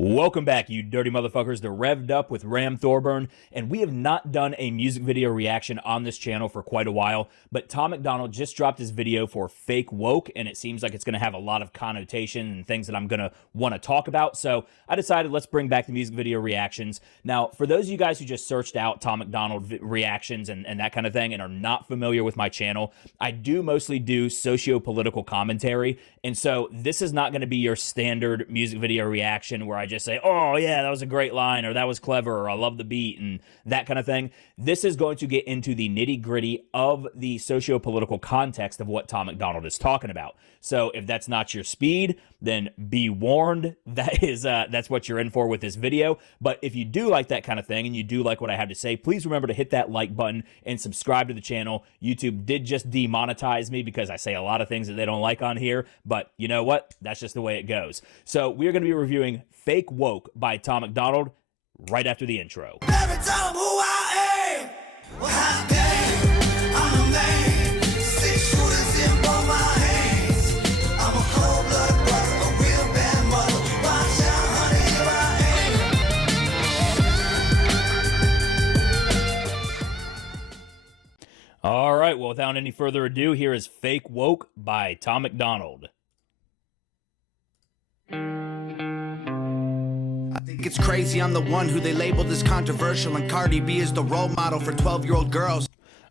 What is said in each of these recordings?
Welcome back, you dirty motherfuckers, to Revved Up with Ram Thorburn, and we have not done a music video reaction on this channel for quite a while, but Tom Macdonald just dropped his video for Fake Woke, and it seems like it's going to have a lot of connotation and things that I'm going to want to talk about, so I decided let's bring back the music video reactions. Now, for those of you guys who just searched out Tom Macdonald reactions and that kind of thing and are not familiar with my channel, I do mostly do socio-political commentary, and so this is not going to be your standard music video reaction where I just say, oh yeah, that was a great line, or that was clever, or I love the beat, and that kind of thing. This is going to get into the nitty-gritty of the socio-political context of what Tom Macdonald is talking about. So if that's not your speed, then be warned. That's what you're in for with this video. But if you do like that kind of thing, and you do like what I have to say, please remember to hit that like button and subscribe to the channel. YouTube did just demonetize me because I say a lot of things that they don't like on here, but you know what? That's just the way it goes. So we're going to be reviewing Fake Woke by Tom Macdonald right after the intro. Every time who I am, well, I came, I'm a man, 6 shooters in both my hands. I'm a cold-blooded brother, a real bad mother. Watch out, honey, here I am. All right, well, without any further ado, here is Fake Woke by Tom Macdonald. I think it's crazy I'm the one who they labeled as controversial, and Cardi B is the role model for 12-year-old girls.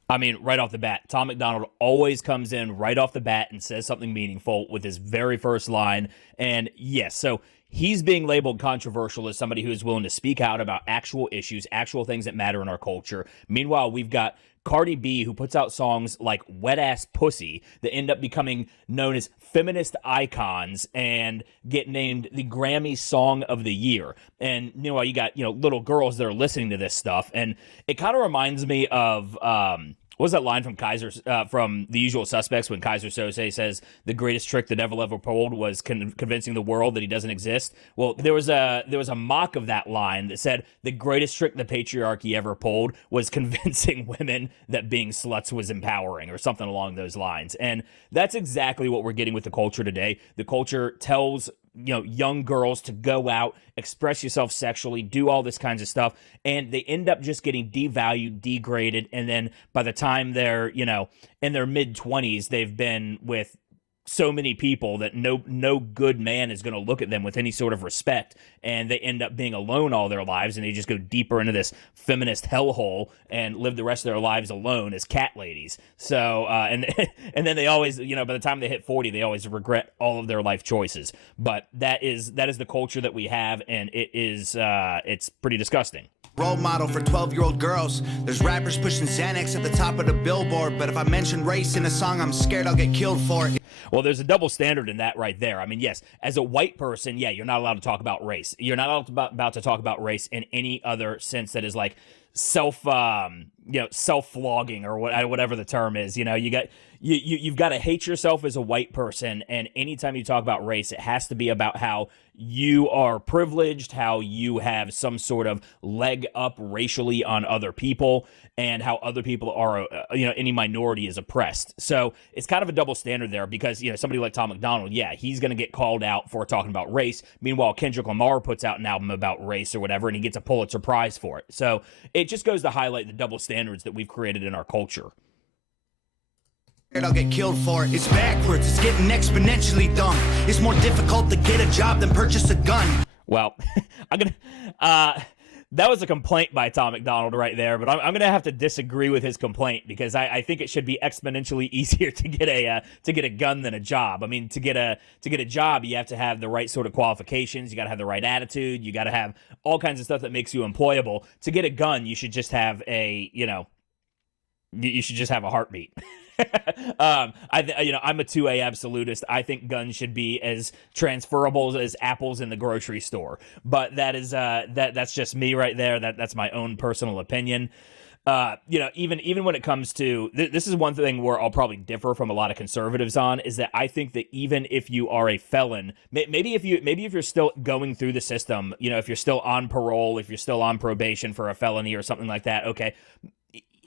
I mean, right off the bat, Tom Macdonald always comes in right off the bat and says something meaningful with his very first line. And yes, so he's being labeled controversial as somebody who is willing to speak out about actual issues, actual things that matter in our culture. Meanwhile, we've got Cardi B, who puts out songs like Wet Ass Pussy that end up becoming known as feminist icons and get named the Grammy Song of the Year. And meanwhile, you got, little girls that are listening to this stuff. And it kind of reminds me of, what was that line from from The Usual Suspects when Kaiser Sose says the greatest trick the devil ever pulled was convincing the world that he doesn't exist? Well, there was a mock of that line that said the greatest trick the patriarchy ever pulled was convincing women that being sluts was empowering, or something along those lines. And that's exactly what we're getting with the culture today. The culture tells young girls to go out, express yourself sexually, do all this kinds of stuff, and they end up just getting devalued, degraded, and then by the time they're, in their mid-20s, they've been with so many people that no good man is going to look at them with any sort of respect, and they end up being alone all their lives, and they just go deeper into this feminist hellhole and live the rest of their lives alone as cat ladies. So and then they always, by the time they hit 40, they always regret all of their life choices. But that is the culture that we have, and it's pretty disgusting. Role model for 12-year-old girls. There's rappers pushing Xanax at the top of the billboard, but if I mention race in a song, I'm scared I'll get killed for it. Well, there's a double standard in that right there. I mean, yes, as a white person, yeah, you're not allowed to talk about race. You're not allowed to talk about race in any other sense that is like self-flogging or whatever the term is. You've got to hate yourself as a white person, and anytime you talk about race, it has to be about how you are privileged, how you have some sort of leg up racially on other people, and how other people are, any minority is oppressed. So it's kind of a double standard there because, somebody like Tom Macdonald, yeah, he's going to get called out for talking about race. Meanwhile, Kendrick Lamar puts out an album about race or whatever, and he gets a Pulitzer Prize for it. So it just goes to highlight the double standards that we've created in our culture. I'll get killed for it. It's backwards. It's getting exponentially dumb. It's more difficult to get a job than purchase a gun. Well, that was a complaint by Tom Macdonald right there, but I'm gonna have to disagree with his complaint because I think it should be exponentially easier to get a gun than a job. I mean, to get a job, you have to have the right sort of qualifications. You got to have the right attitude. You got to have all kinds of stuff that makes you employable. To get a gun, you should just have you should just have a heartbeat. I'm a 2A absolutist. I think guns should be as transferable as apples in the grocery store. But that is that's just me right there. That's my own personal opinion. Even when it comes to this is one thing where I'll probably differ from a lot of conservatives on, is that I think that even if you are a felon, maybe if you're still going through the system, if you're still on parole, if you're still on probation for a felony or something like that, okay,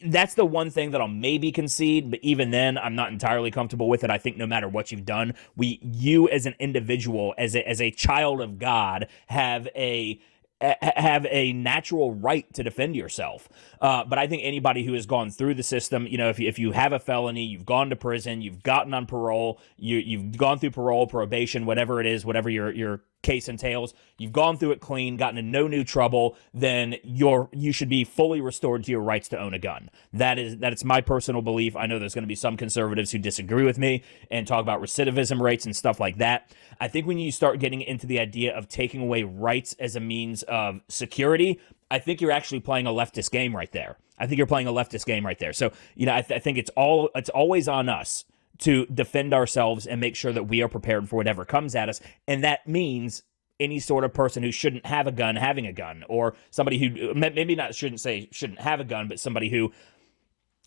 that's the one thing that I'll maybe concede, but even then, I'm not entirely comfortable with it. I think no matter what you've done, you as an individual, as a child of God, have a natural right to defend yourself. But I think anybody who has gone through the system, if you have a felony, you've gone to prison, you've gotten on parole, you've gone through parole, probation, whatever it is, whatever your case entails, you've gone through it clean, gotten in no new trouble, then you should be fully restored to your rights to own a gun. That's my personal belief. I know there's going to be some conservatives who disagree with me and talk about recidivism rates and stuff like that. I think when you start getting into the idea of taking away rights as a means of security, I think you're actually playing a leftist game right there. So, I think it's always on us to defend ourselves and make sure that we are prepared for whatever comes at us. And that means any sort of person who shouldn't have a gun having a gun, or somebody who shouldn't have a gun, but somebody who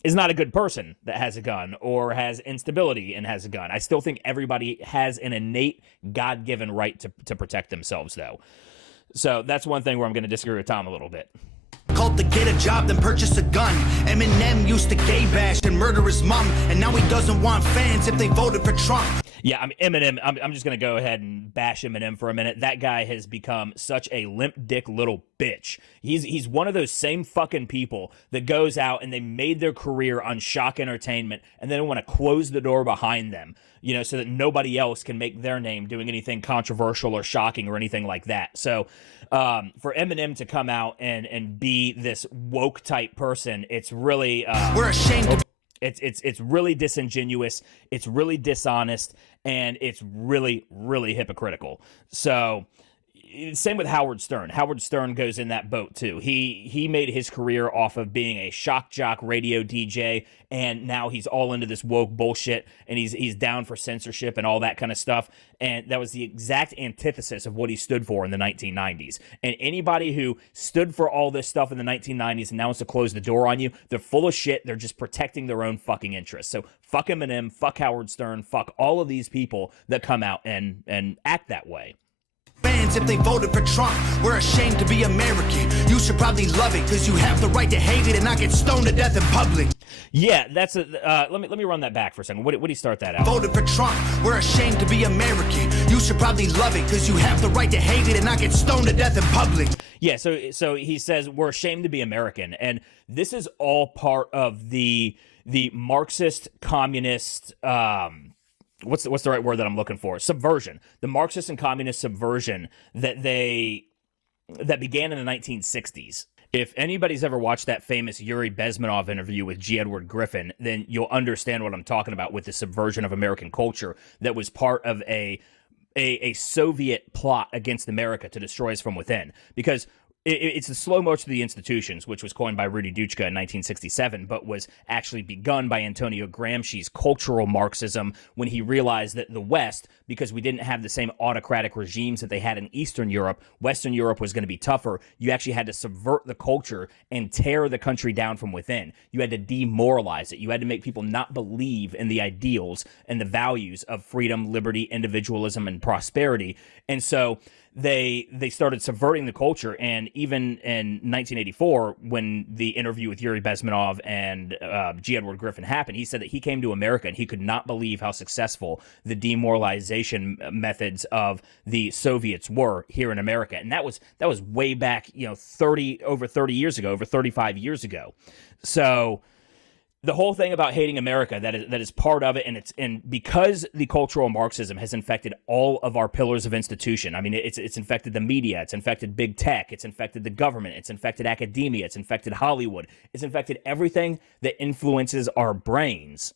is not a good person that has a gun or has instability and has a gun. I still think everybody has an innate God-given right to protect themselves, though. So that's one thing where I'm going to disagree with Tom a little bit. Called to get a job, then purchase a gun. Eminem used to gay bash and murder his mom, and now he doesn't want fans if they voted for Trump. Yeah, Eminem, I'm just going to go ahead and bash Eminem for a minute. That guy has become such a limp dick little bitch. He's one of those same fucking people that goes out and they made their career on shock entertainment, and then want to close the door behind them, so that nobody else can make their name doing anything controversial or shocking or anything like that. So for Eminem to come out and be this woke type person, it's really we're ashamed. It's really disingenuous, it's really dishonest, and it's really, really hypocritical. So same with Howard Stern. Howard Stern goes in that boat too. He made his career off of being a shock jock radio DJ, and now he's all into this woke bullshit, and he's down for censorship and all that kind of stuff. And that was the exact antithesis of what he stood for in the 1990s. And anybody who stood for all this stuff in the 1990s and now wants to close the door on you, they're full of shit. They're just protecting their own fucking interests. So fuck Eminem, fuck Howard Stern, fuck all of these people that come out and act that way. Fans if they voted for Trump. We're ashamed to be American. You should probably love it because you have the right to hate it and not get stoned to death in public. Yeah, that's let me run that back for a second. What did he start that out? Voted for Trump. We're ashamed to be American. You should probably love it because you have the right to hate it and not get stoned to death in public. Yeah, so he says we're ashamed to be American, and this is all part of the Marxist communist what's the right word that I'm looking for? Subversion. The Marxist and communist subversion that began in the 1960s. If anybody's ever watched that famous Yuri Bezmenov interview with G. Edward Griffin, then you'll understand what I'm talking about with the subversion of American culture that was part of a Soviet plot against America to destroy us from within. Because it's the slow march to the institutions, which was coined by Rudy Duchka in 1967, but was actually begun by Antonio Gramsci's cultural Marxism when he realized that the West, because we didn't have the same autocratic regimes that they had in Eastern Europe, Western Europe was going to be tougher. You actually had to subvert the culture and tear the country down from within. You had to demoralize it. You had to make people not believe in the ideals and the values of freedom, liberty, individualism, and prosperity. And so they started subverting the culture, and even in 1984, when the interview with Yuri Bezmenov and G. Edward Griffin happened, he said that he came to America and he could not believe how successful the demoralization methods of the Soviets were here in America, and that was way back, over 30 years ago, over 35 years ago. So the whole thing about hating America, that is part of it, and because the cultural Marxism has infected all of our pillars of institution. I mean, it's infected the media, it's infected big tech, it's infected the government, it's infected academia, it's infected Hollywood, it's infected everything that influences our brains.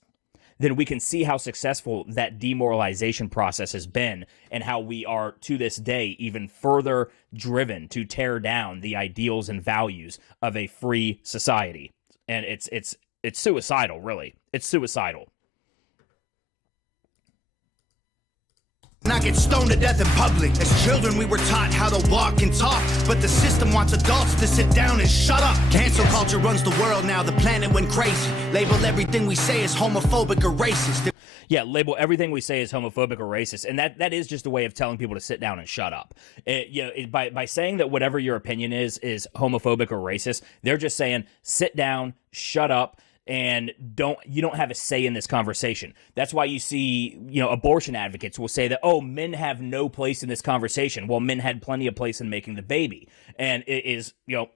Then we can see how successful that demoralization process has been, and how we are to this day even further driven to tear down the ideals and values of a free society. And it's suicidal, really. It's suicidal. Not get stoned to death in public. As children, we were taught how to walk and talk, but the system wants adults to sit down and shut up. Cancel culture runs the world now. The planet went crazy. Label everything we say as homophobic or racist. Yeah, label everything we say as homophobic or racist, and that is just a way of telling people to sit down and shut up. By saying that whatever your opinion is homophobic or racist, they're just saying sit down, shut up, and you don't have a say in this conversation. That's why you see, abortion advocates will say that, oh, men have no place in this conversation. Well, men had plenty of place in making the baby, and it is,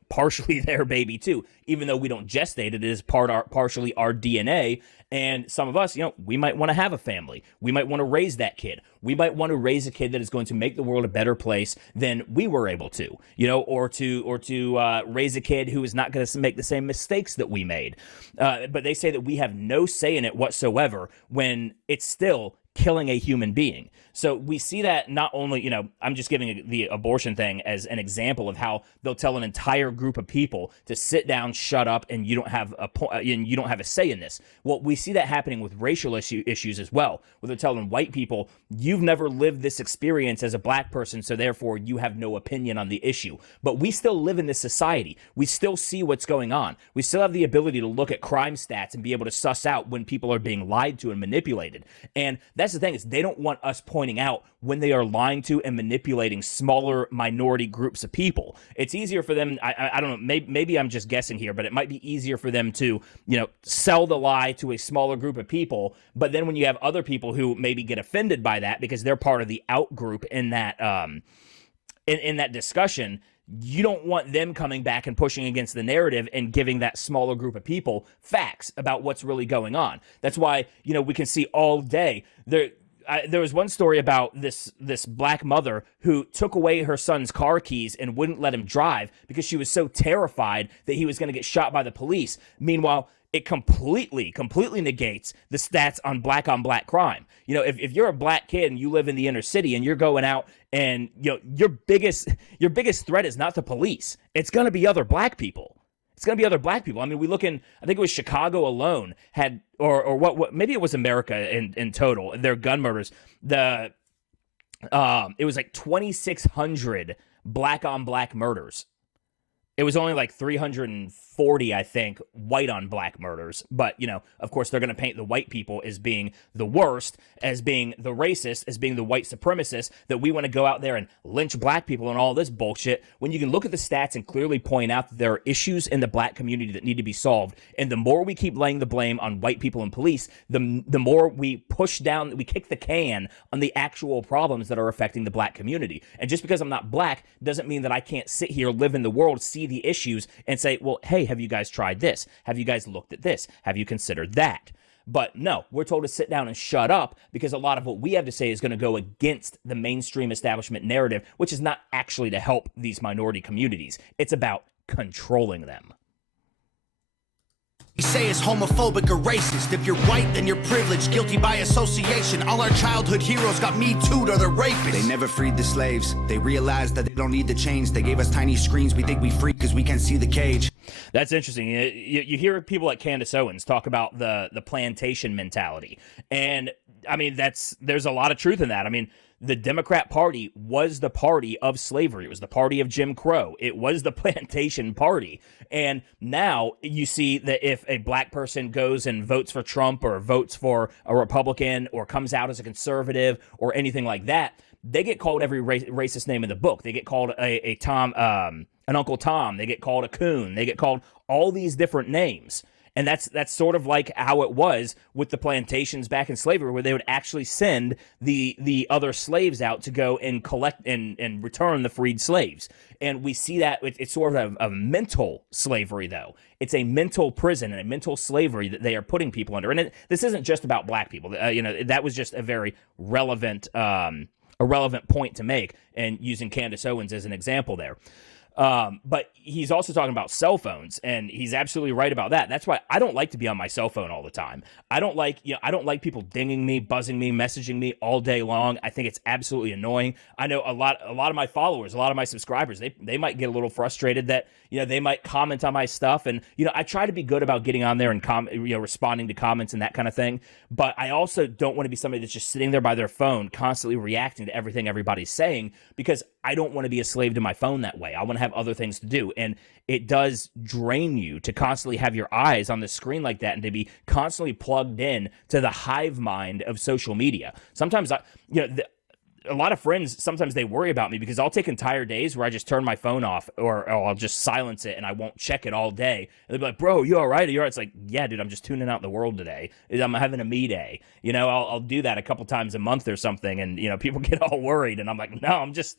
partially their baby too. Even though we don't gestate it, it is partially our DNA. And some of us, we might want to have a family. We might want to raise that kid. We might want to raise a kid that is going to make the world a better place than we were able to, or to raise a kid who is not going to make the same mistakes that we made. But they say that we have no say in it whatsoever when it's still killing a human being. So we see that not only, I'm just giving the abortion thing as an example of how they'll tell an entire group of people to sit down, shut up, and you don't have a say in this. Well, we see that happening with racial issues as well, where they're telling white people, you've never lived this experience as a black person, so therefore you have no opinion on the issue. But we still live in this society. We still see what's going on. We still have the ability to look at crime stats and be able to suss out when people are being lied to and manipulated. And that's the thing, is they don't want us pointing out when they are lying to and manipulating smaller minority groups of people. It's easier for them, I don't know, maybe I'm just guessing here, but it might be easier for them to, sell the lie to a smaller group of people. But then when you have other people who maybe get offended by that because they're part of the out group in that in that discussion, you don't want them coming back and pushing against the narrative and giving that smaller group of people facts about what's really going on. That's why, we can see all day there was one story about this black mother who took away her son's car keys and wouldn't let him drive because she was so terrified that he was going to get shot by the police. Meanwhile, it completely negates the stats on black crime. If you're a black kid and you live in the inner city and you're going out and your biggest threat is not the police, it's going to be other black people. It's going to be other black people. I mean, I think it was Chicago alone had, or what maybe it was America in total, their gun murders. It was like 2,600 black on black murders. It was only like 340, I think, white on black murders. But, of course, they're going to paint the white people as being the worst, as being the racist, as being the white supremacists, that we want to go out there and lynch black people and all this bullshit, when you can look at the stats and clearly point out that there are issues in the black community that need to be solved. And the more we keep laying the blame on white people and police, the more we we kick the can on the actual problems that are affecting the black community. And just because I'm not black doesn't mean that I can't sit here, live in the world, see the issues, and say, well, hey, have you guys tried this? Have you guys looked at this? Have you considered that? But no, we're told to sit down and shut up because a lot of what we have to say is going to go against the mainstream establishment narrative, which is not actually to help these minority communities. It's about controlling them. You say is homophobic or racist. If you're white, then you're privileged, guilty by association. All our childhood heroes got Me Too'd or they're rapists. They never freed the slaves. They realized that they don't need the chains. They gave us tiny screens. We think we free because we can't see the cage. That's interesting. You hear people like Candace Owens talk about the plantation mentality. And, I mean, there's a lot of truth in that. I mean, the Democrat Party was the party of slavery. It was the party of Jim Crow. It was the plantation party. And now you see that if a black person goes and votes for Trump or votes for a Republican or comes out as a conservative or anything like that, they get called every racist name in the book. They get called a Tom, an Uncle Tom. They get called a coon. They get called all these different names. And that's sort of like how it was with the plantations back in slavery, where they would actually send the other slaves out to go and collect and return the freed slaves. And we see that it's sort of a mental slavery, though. It's a mental prison and a mental slavery that they are putting people under. And this isn't just about black people. That was just a very relevant point to make, and using Candace Owens as an example there. But he's also talking about cell phones, and he's absolutely right about that. That's why I don't like to be on my cell phone all the time. I don't like people dinging me, buzzing me, messaging me all day long. I think it's absolutely annoying. I know a lot of my followers, a lot of my subscribers, they might get a little frustrated that, they might comment on my stuff. And, I try to be good about getting on there and responding to comments and that kind of thing. But I also don't want to be somebody that's just sitting there by their phone, constantly reacting to everything everybody's saying, because I don't want to be a slave to my phone that way. I want to have other things to do. And it does drain you to constantly have your eyes on the screen like that and to be constantly plugged in to the hive mind of social media. Sometimes a lot of friends, sometimes they worry about me because I'll take entire days where I just turn my phone off or I'll just silence it and I won't check it all day. And they'll be like, bro, you all right? Are you all right? It's like, yeah, dude, I'm just tuning out the world today. I'm having a me day. I'll do that a couple times a month or something. And, people get all worried. And I'm like, no, I'm just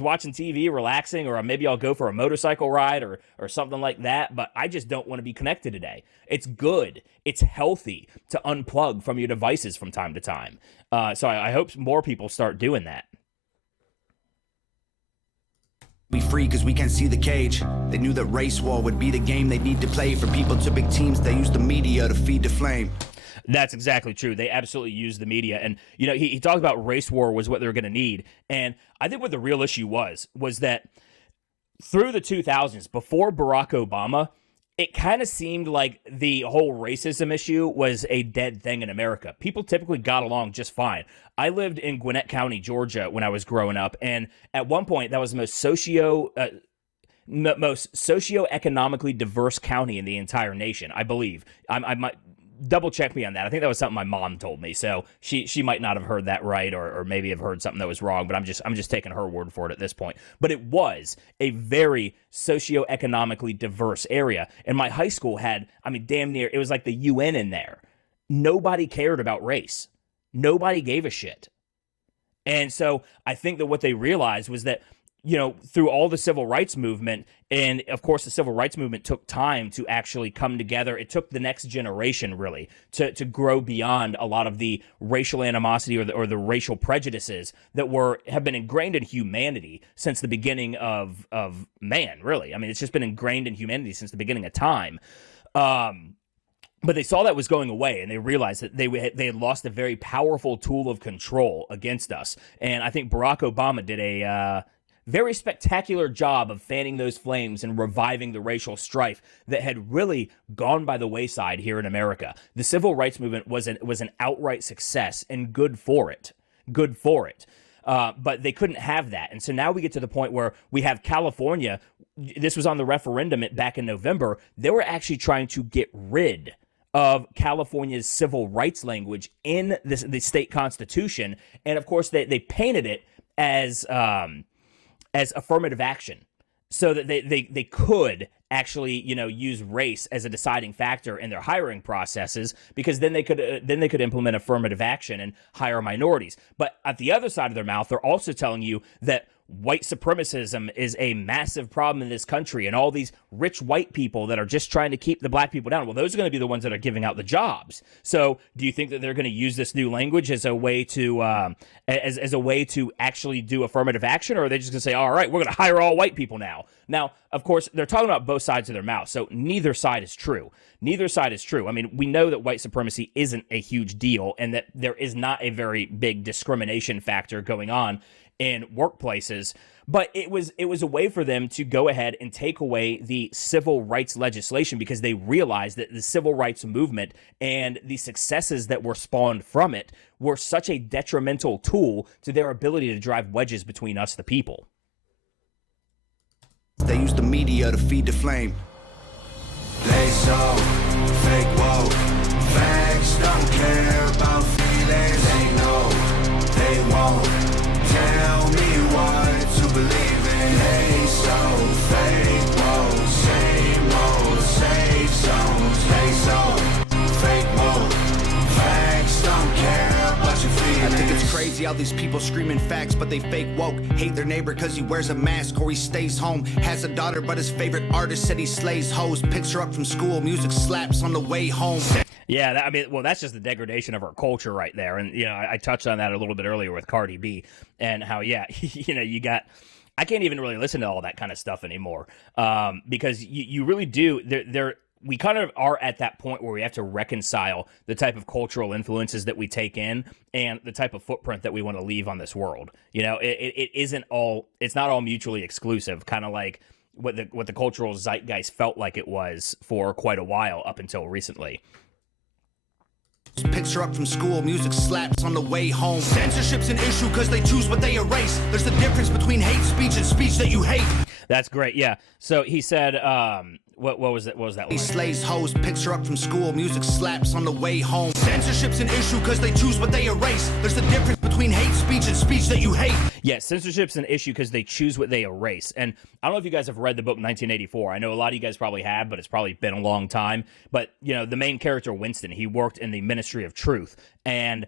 watching TV, relaxing, or maybe I'll go for a motorcycle ride or something like that. But I just don't want to be connected today. It's good. It's healthy to unplug from your devices from time to time. So I hope more people start doing that. We free because we can't see the cage. They knew that race war would be the game they need to play. For people to big teams, they use the media to feed the flame. That's exactly true. They absolutely use the media. And, he talked about race war was what they were going to need. And I think what the real issue was that through the 2000s, before Barack Obama, it kind of seemed like the whole racism issue was a dead thing in America. People typically got along just fine. I lived in Gwinnett County, Georgia when I was growing up. And at one point, that was the most socioeconomically diverse county in the entire nation, I believe. I might double check me on that. I think that was something my mom told me. So she might not have heard that right, or maybe have heard something that was wrong, but I'm just taking her word for it at this point. But it was a very socioeconomically diverse area. And my high school had, damn near, it was like the UN in there. Nobody cared about race. Nobody gave a shit. And so I think that what they realized was that, through all the civil rights movement, and of course the civil rights movement took time to actually come together. It took the next generation really to grow beyond a lot of the racial animosity or the racial prejudices that have been ingrained in humanity since the beginning of man, really. It's just been ingrained in humanity since the beginning of time. But they saw that was going away, and they realized that they had lost a very powerful tool of control against us. And I think Barack Obama did a very spectacular job of fanning those flames and reviving the racial strife that had really gone by the wayside here in America. The civil rights movement was an outright success and good for it. But they couldn't have that. And so now we get to the point where we have California. This was on the referendum back in November. They were actually trying to get rid of California's civil rights language in the state constitution. And of course, they painted it as affirmative action, so that they could actually use race as a deciding factor in their hiring processes, because then they could implement affirmative action and hire minorities. But at the other side of their mouth, they're also telling you that white supremacism is a massive problem in this country, and all these rich white people that are just trying to keep the black people down. Well, those are going to be the ones that are giving out the jobs. So do you think that they're going to use this new language as a way to as a way to actually do affirmative action, or are they just going to say, all right, we're going to hire all white people now? Now, of course, they're talking about both sides of their mouth, so neither side is true. Neither side is true. We know that white supremacy isn't a huge deal, and that there is not a very big discrimination factor going on in workplaces, but it was a way for them to go ahead and take away the civil rights legislation, because they realized that the civil rights movement and the successes that were spawned from it were such a detrimental tool to their ability to drive wedges between us, the people. They use the media to feed the flame. They so fake woke. Facts don't care about feelings. They know they won't tell me what to believe in. They so fake woke. Same old safe zones. They so fake woke. Facts don't care about your feelings. I think it's crazy how these people screaming facts, but they fake woke. Hate their neighbor cause he wears a mask or he stays home. Has a daughter, but his favorite artist said he slays hoes. Picks her up from school, music slaps on the way home. Yeah, that's just the degradation of our culture right there. And, I touched on that a little bit earlier with Cardi B, and how, I can't even really listen to all that kind of stuff anymore, because you really do. We kind of are at that point where we have to reconcile the type of cultural influences that we take in and the type of footprint that we want to leave on this world. It's not all mutually exclusive, kind of like what the cultural zeitgeist felt like it was for quite a while up until recently. Picks her up from school, music slaps on the way home. Censorship's an issue because they choose what they erase. There's a difference between hate speech and speech that you hate. That's great. Yeah. So he said, what was it? What was that He line? slays hoes, picks her up from school, music slaps on the way home. Censorship's an issue because they choose what they erase. There's a difference between hate speech and speech that you hate. Yeah, censorship's an issue because they choose what they erase. And I don't know if you guys have read the book 1984. I know a lot of you guys probably have, but it's probably been a long time. But, you know, the main character, Winston, he worked in the Ministry of Truth. And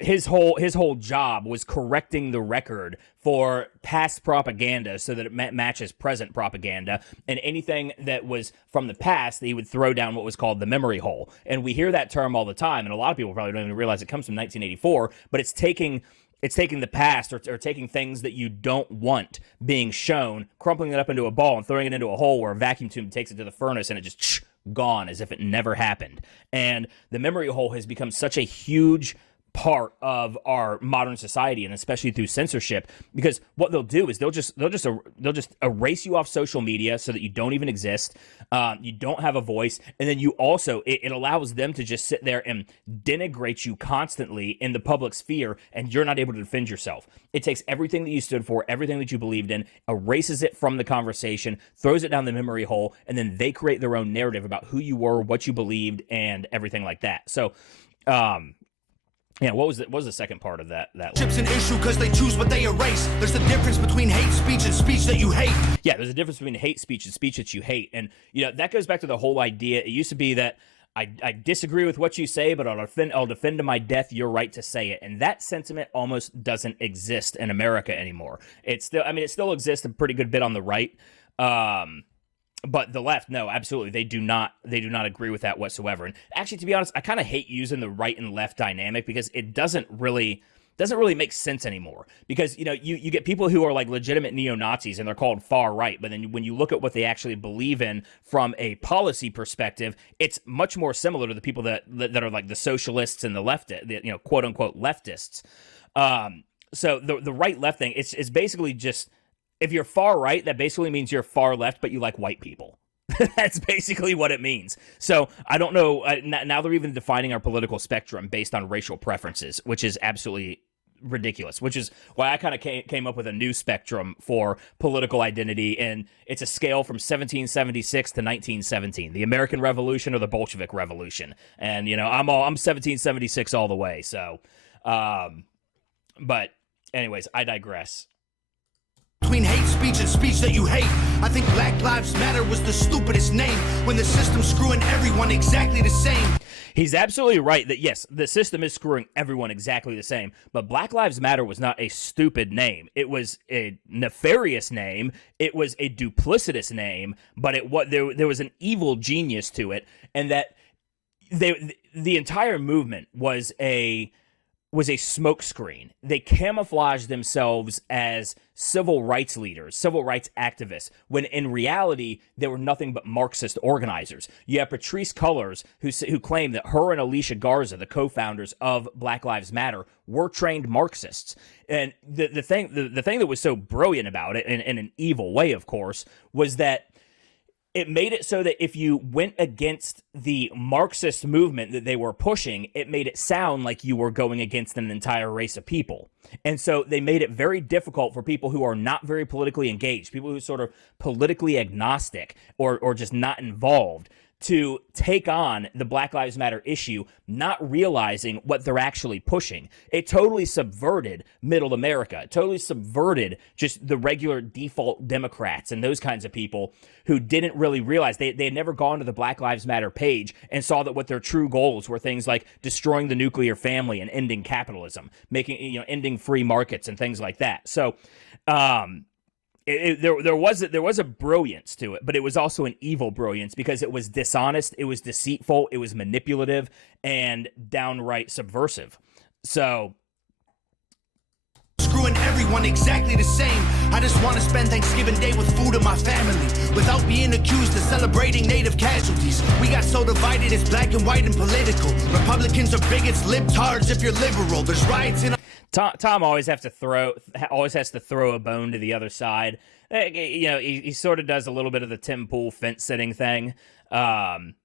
his whole job was correcting the record for past propaganda so that it matches present propaganda, and anything that was from the past, he would throw down what was called the memory hole. And we hear that term all the time, and a lot of people probably don't even realize it comes from 1984, but it's taking the past or taking things that you don't want being shown, crumpling it up into a ball and throwing it into a hole where a vacuum tube takes it to the furnace and it just gone as if it never happened. And the memory hole has become such a huge part of our modern society, and especially through censorship, because what they'll do is they'll just erase you off social media so that you don't even exist, you don't have a voice, and then you also it allows them to just sit there and denigrate you constantly in the public sphere, and you're not able to defend yourself. It takes everything that you stood for, everything that you believed in, erases it from the conversation, throws it down the memory hole, and then they create their own narrative about who you were, what you believed, and everything like that. So yeah, what was the second part of that line? Chip's an issue because they choose what they erase. There's a difference between hate speech and speech that you hate. Yeah, there's a difference between hate speech and speech that you hate. And, you know, that goes back to the whole idea. It used to be that I disagree with what you say, but I'll defend to my death your right to say it. And that sentiment almost doesn't exist in America anymore. It still exists a pretty good bit on the right. But the left, no, absolutely, they do not agree with that whatsoever. And actually, to be honest, I kind of hate using the right and left dynamic because it doesn't really make sense anymore. Because, you know, you get people who are like legitimate neo-Nazis and they're called far right, but then when you look at what they actually believe in from a policy perspective, it's much more similar to the people that are like the socialists and the left, you know, quote unquote leftists. So the right left thing, it's basically just, if you're far right, that basically means you're far left, but you like white people. That's basically what it means. So I don't know. Now they're even defining our political spectrum based on racial preferences, which is absolutely ridiculous, which is why I kind of came up with a new spectrum for political identity. And it's a scale from 1776 to 1917, the American Revolution or the Bolshevik Revolution. And, you know, I'm 1776 all the way. So, but anyways, I digress. Between hate speech and speech that you hate. I think Black Lives Matter was the stupidest name when the system's screwing everyone exactly the same. He's absolutely right that, yes, the system is screwing everyone exactly the same, but Black Lives Matter was not a stupid name. It was a nefarious name. It was a duplicitous name, but there was an evil genius to it, and that the entire movement was a smokescreen. They camouflaged themselves as civil rights leaders, civil rights activists, when in reality, they were nothing but Marxist organizers. You have Patrisse Cullors, who claimed that her and Alicia Garza, the co-founders of Black Lives Matter, were trained Marxists. And the thing that was so brilliant about it, in an evil way, of course, was that it made it so that if you went against the Marxist movement that they were pushing, it made it sound like you were going against an entire race of people. And so they made it very difficult for people who are not very politically engaged, people who are sort of politically agnostic or just not involved, to take on the Black Lives Matter issue, not realizing what they're actually pushing. It totally subverted middle America. It totally subverted just the regular default Democrats and those kinds of people who didn't really realize. They had never gone to the Black Lives Matter page and saw that what their true goals were things like destroying the nuclear family and ending capitalism, ending free markets and things like that. So, there was a brilliance to it, but it was also an evil brilliance because it was dishonest, it was deceitful, it was manipulative, and downright subversive. So, screwing everyone exactly the same. I just want to spend Thanksgiving Day with food and my family without being accused of celebrating native casualties. We got so divided, it's black and white and political. Republicans are bigots, libtards if you're liberal. There's riots in Tom always has to throw a bone to the other side. You know, he sort of does a little bit of the Tim Pool fence sitting thing.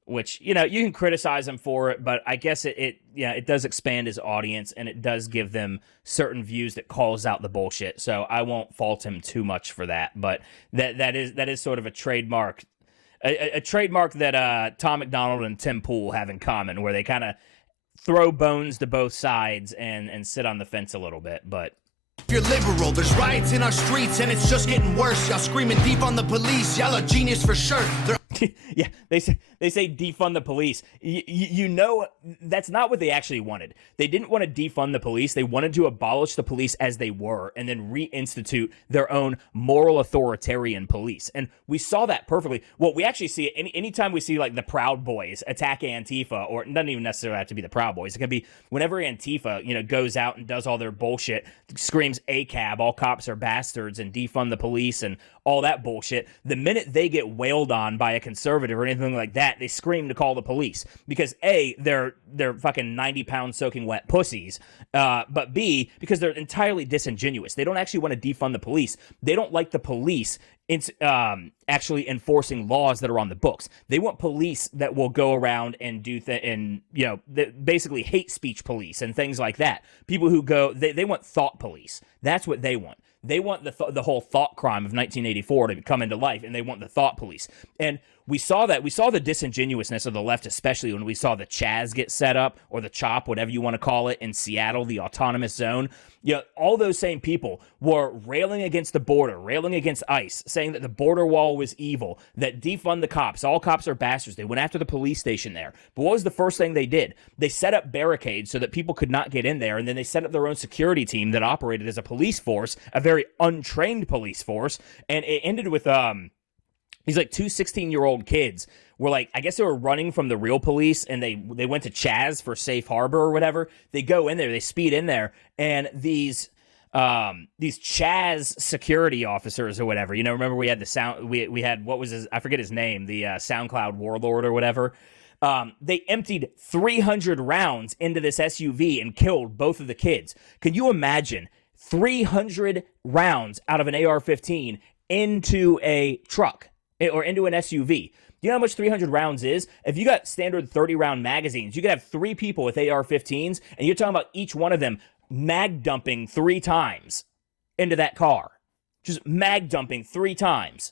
Which, you know, you can criticize him for it, but I guess it does expand his audience, and it does give them certain views that calls out the bullshit. So I won't fault him too much for that, but that is sort of a trademark. A trademark that Tom Macdonald and Tim Pool have in common, where they kind of throw bones to both sides and sit on the fence a little bit. But If you're liberal, there's riots in our streets and it's just getting worse. Y'all screaming deep on the police, y'all a genius for sure. yeah, they say defund the police. You know, that's not what they actually wanted. They didn't want to defund the police. They wanted to abolish the police as they were and then reinstitute their own moral authoritarian police. And we saw that perfectly. Well, we actually see it anytime we see like the Proud Boys attack Antifa, or it doesn't even necessarily have to be the Proud Boys. It can be whenever Antifa, you know, goes out and does all their bullshit, screams ACAB, all cops are bastards, and defund the police and all that bullshit. The minute they get wailed on by a conservative or anything like that, they scream to call the police because A, they're fucking 90-pound soaking wet pussies, but B, because they're entirely disingenuous. They don't actually want to defund the police. They don't like the police actually enforcing laws that are on the books. They want police that will go around and do basically hate speech police and things like that. People who go, they want thought police. That's what they want. They want the whole thought crime of 1984 to come into life, and they want the thought police. And we saw that. We saw the disingenuousness of the left, especially when we saw the Chaz get set up, or the CHOP, whatever you want to call it, in Seattle, the autonomous zone. You know, all those same people were railing against the border, railing against ICE, saying that the border wall was evil, that defund the cops, all cops are bastards. They went after the police station there. But what was the first thing they did? They set up barricades so that people could not get in there, and then they set up their own security team that operated as a police force, a very untrained police force, and it ended with these like two 16-year-old kids were like, I guess they were running from the real police, and they went to Chaz for safe harbor or whatever. They go in there, they speed in there, and these Chaz security officers or whatever, you know, remember we had we had, what was his, I forget his name, the SoundCloud warlord or whatever. They emptied 300 rounds into this SUV and killed both of the kids. Can you imagine 300 rounds out of an AR-15 into a truck or into an SUV? You know how much 300 rounds is? If you got standard 30-round magazines, you could have 3 people with AR-15s, and you're talking about each one of them mag dumping 3 times into that car. Just mag dumping 3 times.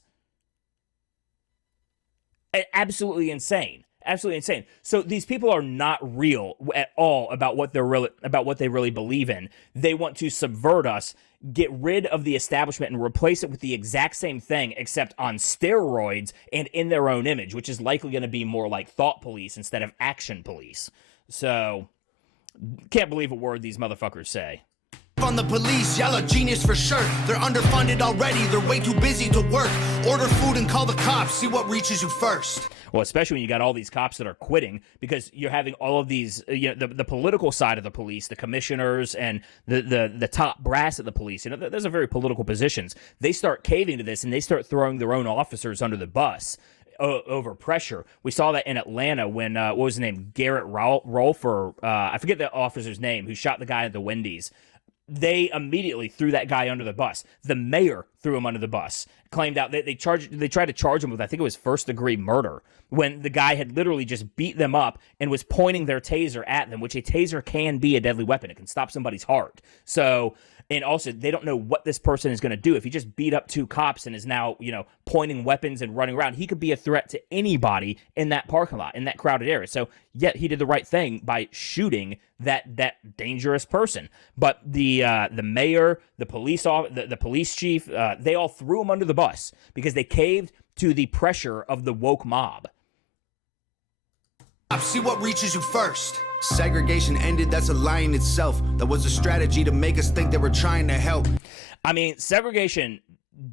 Absolutely insane. Absolutely insane. So these people are not real at all about what they really believe in. They want to subvert us, get rid of the establishment, and replace it with the exact same thing, except on steroids and in their own image, which is likely going to be more like thought police instead of action police. So, can't believe a word these motherfuckers say. On the police, y'all a genius for sure. They're underfunded already, they're way too busy to work. Order food and call the cops, see what reaches you first. Well, especially when you got all these cops that are quitting because you're having all of these, you know, the political side of the police, the commissioners and the top brass of the police. You know, those are very political positions. They start caving to this and they start throwing their own officers under the bus over pressure. We saw that in Atlanta when, what was his name, Garrett Rolfe, or I forget the officer's name, who shot the guy at the Wendy's. They immediately threw that guy under the bus. The mayor threw him under the bus. Claimed out they tried to charge him with, I think it was first-degree murder, when the guy had literally just beat them up and was pointing their taser at them, which a taser can be a deadly weapon. It can stop somebody's heart. So, and also they don't know what this person is going to do. If he just beat up 2 cops and is now, you know, pointing weapons and running around, he could be a threat to anybody in that parking lot, in that crowded area. So, yet he did the right thing by shooting that dangerous person. But the mayor, the police chief, they all threw him under the bus because they caved to the pressure of the woke mob. See what reaches you first. Segregation ended, that's a lie in itself. That was a strategy to make us think they were trying to help. I mean, segregation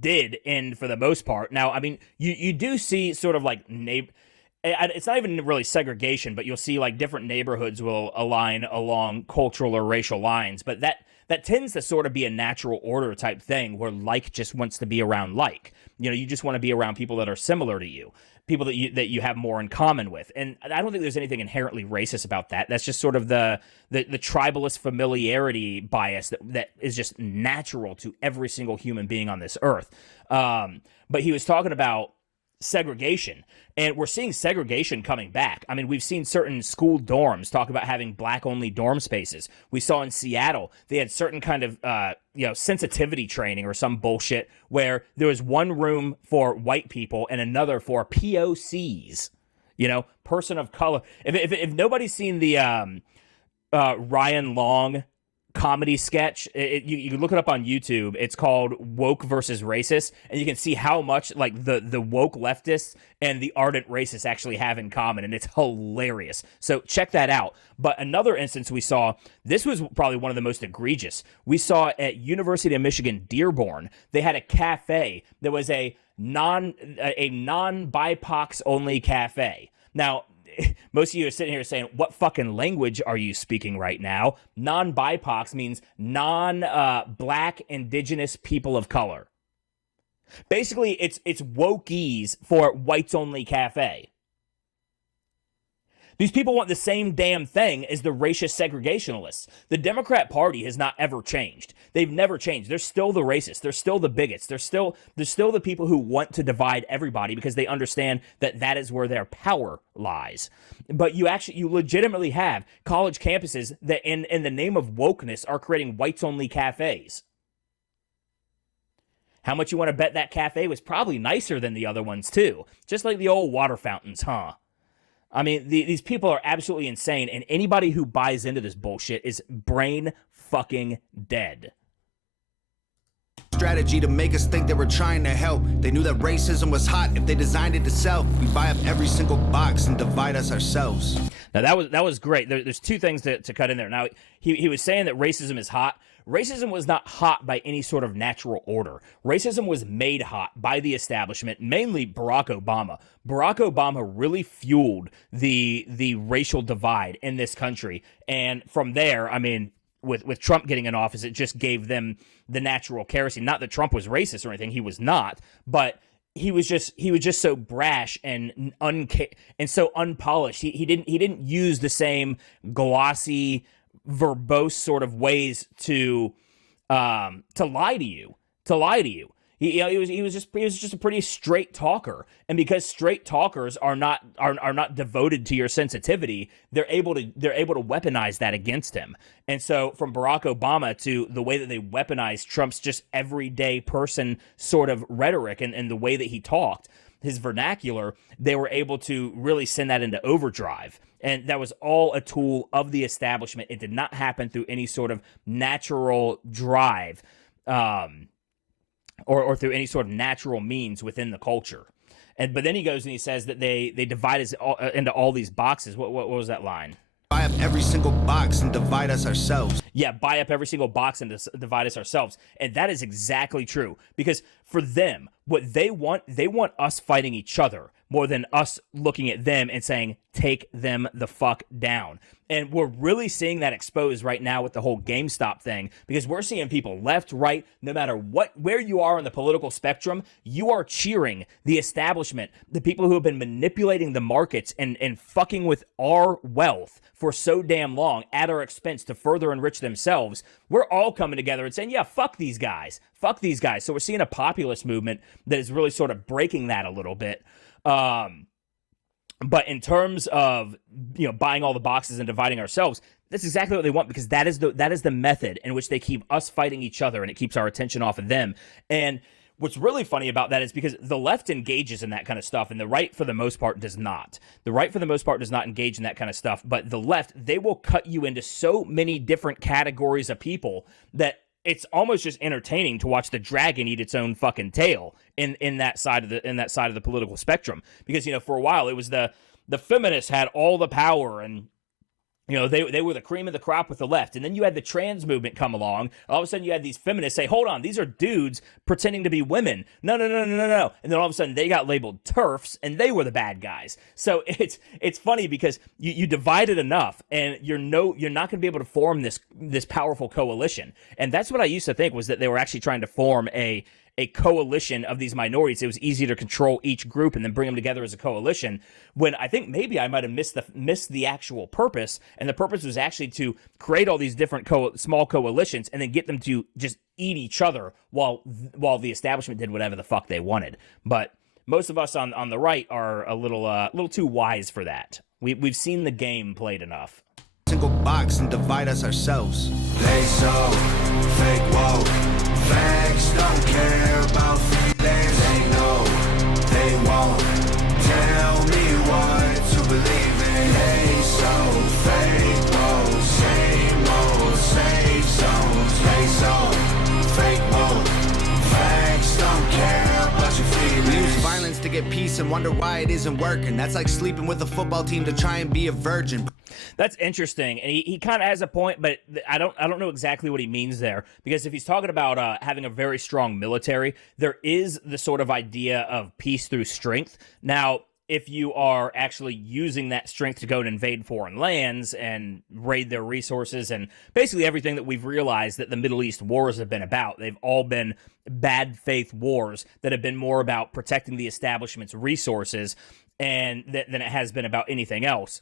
did end for the most part. Now, I mean, you do see sort of like it's not even really segregation, but you'll see like different neighborhoods will align along cultural or racial lines. But that tends to sort of be a natural order type thing where like just wants to be around like. You know, you just want to be around people that are similar to you, people that you have more in common with. And I don't think there's anything inherently racist about that. That's just sort of the tribalist familiarity bias that is just natural to every single human being on this earth. But he was talking about segregation. And we're seeing segregation coming back. I mean, we've seen certain school dorms talk about having black-only dorm spaces. We saw in Seattle, they had certain kind of, sensitivity training or some bullshit where there was one room for white people and another for POCs, person of color. If nobody's seen the Ryan Long comedy sketch, you look it up on YouTube. It's called Woke versus Racist, and you can see how much like the woke leftists and the ardent racists actually have in common, and it's hilarious. So check that out. But another instance we saw, this was probably one of the most egregious. We saw at University of Michigan Dearborn, they had a cafe that was a non-BIPOCs only cafe. Now, most of you are sitting here saying, what fucking language are you speaking right now? Non-BIPOCs means non-black indigenous people of color. Basically, it's wokies for whites only cafe. These people want the same damn thing as the racist segregationalists. The Democrat Party has not ever changed. They've never changed. They're still the racists. They're still the bigots. They're still the people who want to divide everybody because they understand that that is where their power lies. But you legitimately have college campuses that in the name of wokeness are creating whites-only cafes. How much you want to bet that cafe was probably nicer than the other ones, too? Just like the old water fountains, huh? I mean, these people are absolutely insane, and anybody who buys into this bullshit is brain fucking dead. Strategy to make us think they were trying to help. They knew that racism was hot if they designed it to sell. We buy up every single box and divide us ourselves. Now, that was great. There's two things to cut in there. Now, he was saying that racism is hot. Racism was not hot by any sort of natural order. Racism was made hot by the establishment, mainly Barack Obama. Barack Obama really fueled the racial divide in this country. And from there, I mean, with Trump getting in office, it just gave them the natural kerosene. Not that Trump was racist or anything. He was not. But he was just so brash and so unpolished. He didn't use the same glossy, verbose sort of ways to lie to you. He was just a pretty straight talker, and because straight talkers are not devoted to your sensitivity, they're able to weaponize that against him. And so from Barack Obama to the way that they weaponized Trump's just everyday person sort of rhetoric and the way that he talked, his vernacular, they were able to really send that into overdrive. And that was all a tool of the establishment. It did not happen through any sort of natural drive or through any sort of natural means within the culture. But then he goes and he says that they divide us into all these boxes. What was that line? Buy up every single box and divide us ourselves. Yeah, buy up every single box and divide us ourselves. And that is exactly true. Because for them, what they want us fighting each other more than us looking at them and saying, take them the fuck down. And we're really seeing that exposed right now with the whole GameStop thing, because we're seeing people left, right, no matter where you are on the political spectrum, you are cheering the establishment, the people who have been manipulating the markets and fucking with our wealth for so damn long at our expense to further enrich themselves. We're all coming together and saying, yeah, fuck these guys. Fuck these guys. So we're seeing a populist movement that is really sort of breaking that a little bit. But in terms of, buying all the boxes and dividing ourselves, that's exactly what they want, because that is the method in which they keep us fighting each other, and it keeps our attention off of them. And what's really funny about that is because the left engages in that kind of stuff, and the right, for the most part, does not. The right, for the most part, does not engage in that kind of stuff. But the left, they will cut you into so many different categories of people that it's almost just entertaining to watch the dragon eat its own fucking tail in that side of the political spectrum. Because, for a while it was the feminists had all the power, and they were the cream of the crop with the left. And then you had the trans movement come along. All of a sudden you had these feminists say, hold on, these are dudes pretending to be women. No. And then all of a sudden they got labeled TERFs, and they were the bad guys. So it's funny because you divide it enough, and you're not going to be able to form this powerful coalition. And that's what I used to think, was that they were actually trying to form a coalition of these minorities. It was easy to control each group and then bring them together as a coalition, when I think maybe I might have missed the actual purpose. And the purpose was actually to create all these different small coalitions and then get them to just eat each other while the establishment did whatever the fuck they wanted. But most of us on the right are a little too wise for that. We've seen the game played enough. Single box and divide us ourselves. They so fake woke. Facts don't care about feelings. They know they won't tell me what to believe in. They so fake woke. Same old safe zones. They so fake woke. Facts don't care about your feelings. We use violence to get peace and wonder why it isn't working. That's like sleeping with a football team to try and be a virgin. That's interesting, and he kind of has a point, but I don't know exactly what he means there, because if he's talking about having a very strong military, there is the sort of idea of peace through strength. Now, if you are actually using that strength to go and invade foreign lands and raid their resources and basically everything that we've realized that the Middle East wars have been about, they've all been bad faith wars that have been more about protecting the establishment's resources and than it has been about anything else.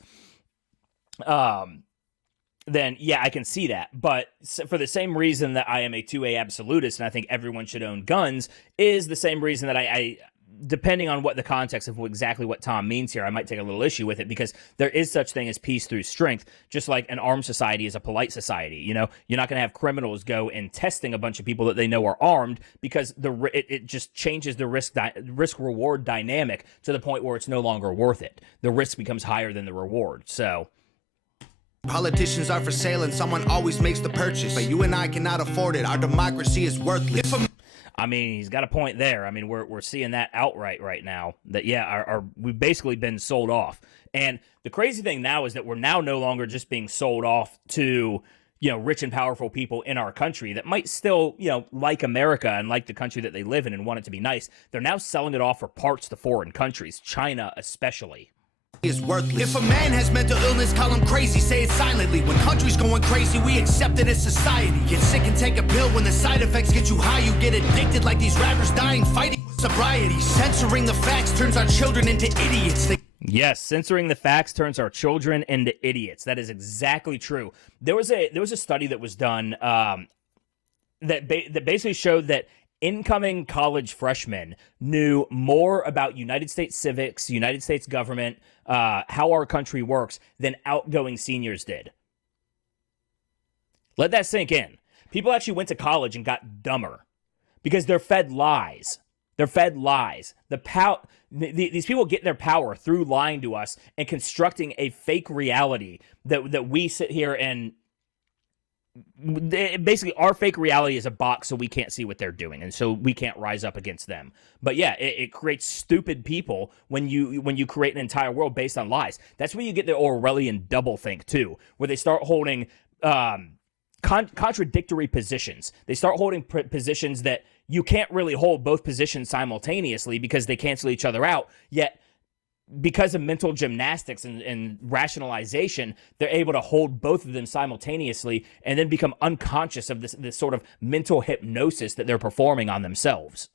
Then yeah, I can see that. But for the same reason that I am a 2A absolutist and I think everyone should own guns is the same reason that I depending on what the context of exactly what Tom means here, I might take a little issue with it, because there is such thing as peace through strength, just like an armed society is a polite society. You know, you're not going to have criminals go and testing a bunch of people that they know are armed, because it just changes the risk-reward dynamic to the point where it's no longer worth it. The risk becomes higher than the reward. So Politicians are for sale and someone always makes the purchase. But you and I cannot afford it. Our democracy is worthless. I mean, he's got a point there. I mean, we're seeing that outright right now. That yeah, we've basically been sold off. And the crazy thing now is that we're now no longer just being sold off to, you know, rich and powerful people in our country that might still, you know, like America and like the country that they live in and want it to be nice. They're now selling it off for parts to foreign countries, China especially. Is worthless. If a man has mental illness, call him crazy, say it silently. When country's going crazy, we accept it as society. Get sick and take a pill. When the side effects get you high, you get addicted like these rappers dying fighting sobriety. Censoring the facts turns our children into idiots. Yes, censoring the facts turns our children into idiots. That is exactly true. There was a study that was done that basically showed that incoming college freshmen knew more about United States civics, United States government, how our country works than outgoing seniors did. Let that sink in. People actually went to college and got dumber because they're fed lies. They're fed lies. These people get their power through lying to us and constructing a fake reality that we sit here and basically our fake reality is a box, so we can't see what they're doing, and so we can't rise up against them. But yeah, it creates stupid people when you create an entire world based on lies. That's where you get the Orwellian doublethink too, where they start holding contradictory positions. They start holding positions that you can't really hold both positions simultaneously because they cancel each other out, yet because of mental gymnastics and rationalization, they're able to hold both of them simultaneously and then become unconscious of this sort of mental hypnosis that they're performing on themselves.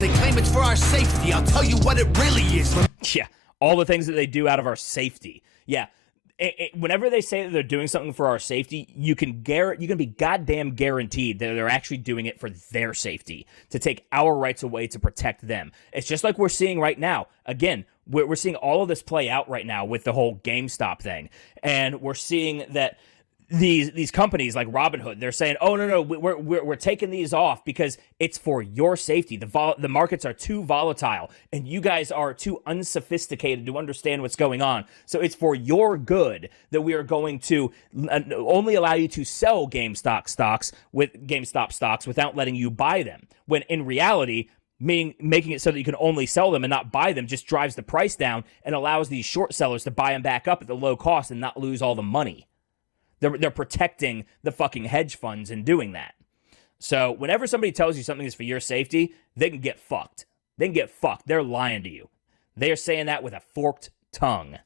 They claim it's for our safety. I'll tell you what it really is. Yeah, all the things that they do out of our safety. Yeah, whenever they say that they're doing something for our safety, you can be goddamn guaranteed that they're actually doing it for their safety, to take our rights away to protect them. It's just like we're seeing right now. Again, we're seeing all of this play out right now with the whole GameStop thing, and we're seeing that these companies like Robinhood, they're saying, "Oh no, we're taking these off because it's for your safety. The markets are too volatile, and you guys are too unsophisticated to understand what's going on. So it's for your good that we are going to only allow you to sell GameStop stocks without letting you buy them. When in reality, making it so that you can only sell them and not buy them just drives the price down and allows these short sellers to buy them back up at the low cost and not lose all the money." They're protecting the fucking hedge funds in doing that. So whenever somebody tells you something is for your safety, they can get fucked. They can get fucked. They're lying to you. They are saying that with a forked tongue.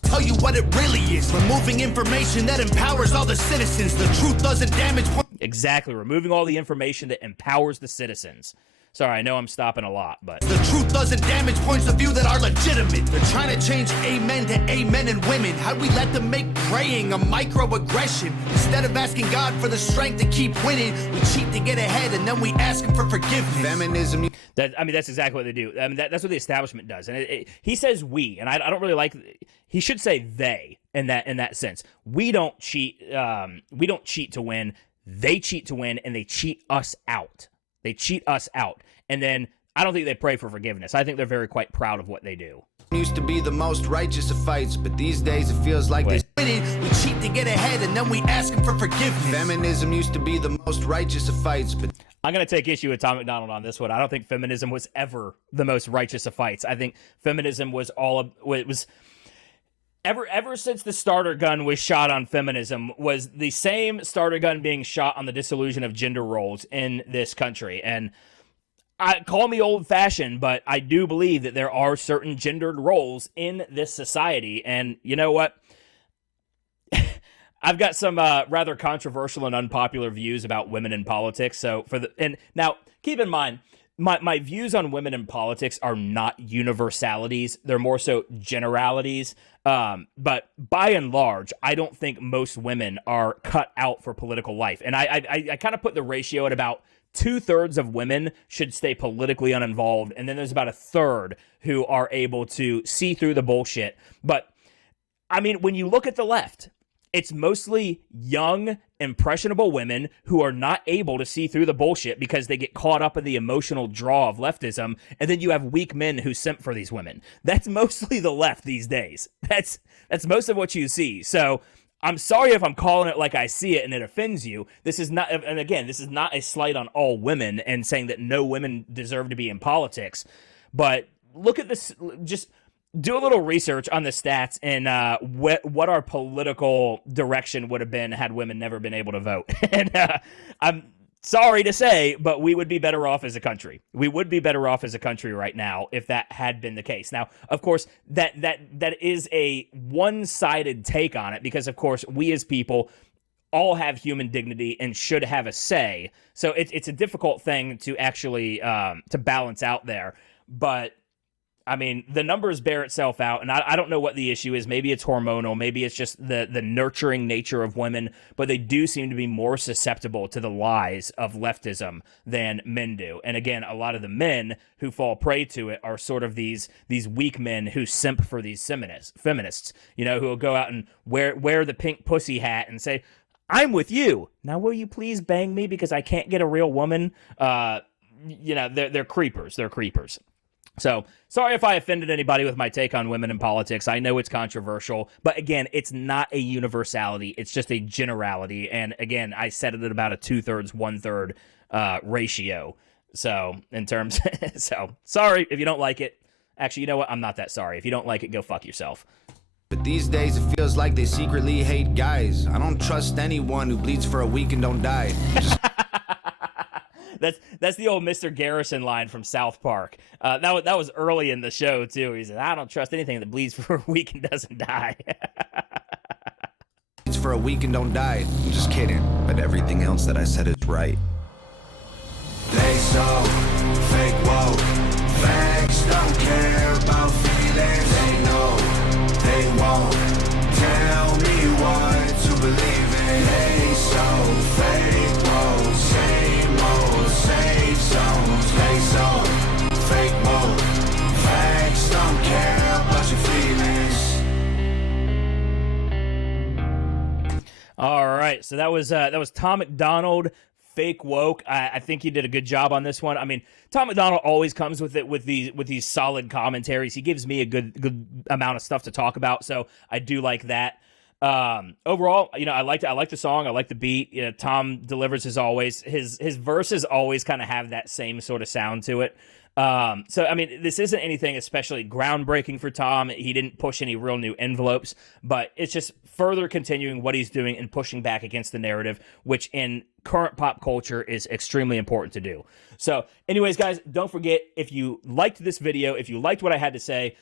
Tell you what it really is. Removing information that empowers all the citizens. The truth doesn't damage. Exactly. Removing all the information that empowers the citizens. Sorry, I know I'm stopping a lot, but the truth doesn't damage points of view that are legitimate. They're trying to change amen to amen and women. How'd we let them make praying a microaggression? Instead of asking God for the strength to keep winning, we cheat to get ahead and then we ask him for forgiveness. Feminism. That's exactly what they do. I mean, that's what the establishment does. And he says we, and I don't really like. He should say they in that sense. We don't cheat. We don't cheat to win. They cheat to win, and they cheat us out. They cheat us out, and then I don't think they pray for forgiveness. I think they're very quite proud of what they do. Used to be the most righteous of fights, but these days it feels like Wait. we cheat to get ahead and then we ask him for forgiveness. Feminism used to be the most righteous of fights, but I'm going to take issue with Tom Macdonald on this one. I don't think feminism was ever the most righteous of fights. I think feminism was ever since the starter gun was shot on feminism was the same starter gun being shot on the disillusion of gender roles in this country. And call me old-fashioned, but I do believe that there are certain gendered roles in this society. And you know what? I've got some rather controversial and unpopular views about women in politics. So and now keep in mind, my views on women in politics are not universalities; they're more so generalities. But by and large, I don't think most women are cut out for political life, and I kind of put the ratio at about 2/3 of women should stay politically uninvolved, and then there's about 1/3 who are able to see through the bullshit. But I mean, when you look at the left, it's mostly young, impressionable women who are not able to see through the bullshit because they get caught up in the emotional draw of leftism, and then you have weak men who simp for these women. That's mostly the left these days. That's most of what you see. So I'm sorry if I'm calling it like I see it and it offends you. This is not, and again, this is not a slight on all women and saying that no women deserve to be in politics. But look at this, just do a little research on the stats and what our political direction would have been had women never been able to vote. And I'm sorry to say, but we would be better off as a country. We would be better off as a country right now if that had been the case. Now, of course, that is a one-sided take on it because, of course, we as people all have human dignity and should have a say. So it's a difficult thing to actually to balance out there. But I mean, the numbers bear itself out, and I don't know what the issue is. Maybe it's hormonal. Maybe it's just the nurturing nature of women, but they do seem to be more susceptible to the lies of leftism than men do. And again, a lot of the men who fall prey to it are sort of these weak men who simp for these feminists, you know, who will go out and wear the pink pussy hat and say, I'm with you. Now, will you please bang me because I can't get a real woman? You know, they're creepers. They're creepers. So, sorry if I offended anybody with my take on women in politics. I know it's controversial, but again, it's not a universality. It's just a generality. And again, I said it at about a 2/3, 1/3 ratio. So, in terms, so sorry if you don't like it. Actually, you know what? I'm not that sorry. If you don't like it, go fuck yourself. But these days it feels like they secretly hate guys. I don't trust anyone who bleeds for a week and don't die. That's the old Mr. Garrison line from South Park. That was early in the show too. He said, "I don't trust anything that bleeds for a week and doesn't die." It's for a week and don't die. I'm just kidding. But everything else that I said is right. They so fake woke. Facts don't care about feelings. They know they won't tell me what to believe in. They so fake woke. Same old, same songs. They so fake woke. Facts don't care about your feelings. All right, so that was Tom Macdonald, Fake Woke. I think he did a good job on this one. I mean, Tom Macdonald always comes with these solid commentaries. He gives me a good amount of stuff to talk about, so I do like that. Overall, you know, I like the song. I like the beat. You know, Tom delivers as always. His verses always kind of have that same sort of sound to it. So, I mean, this isn't anything especially groundbreaking for Tom. He didn't push any real new envelopes, but it's just further continuing what he's doing and pushing back against the narrative, which in current pop culture is extremely important to do. So, anyways, guys, don't forget, if you liked this video, if you liked what I had to say,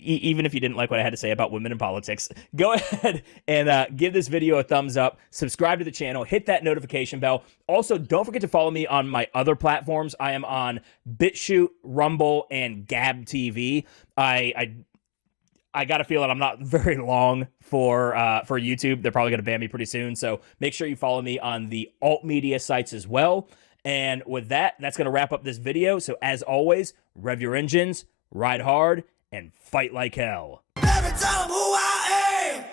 even if you didn't like what I had to say about women in politics, go ahead and give this video a thumbs up, subscribe to the channel, hit that notification bell. Also, don't forget to follow me on my other platforms. I am on BitChute, Rumble, and Gab TV. I got a feeling I'm not very long for YouTube. They're probably going to ban me pretty soon, so make sure you follow me on the alt media sites as well. And with that, that's going to wrap up this video. So as always, rev your engines, ride hard, and fight like hell. Every time who I am,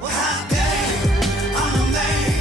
well, how dare I'm a man.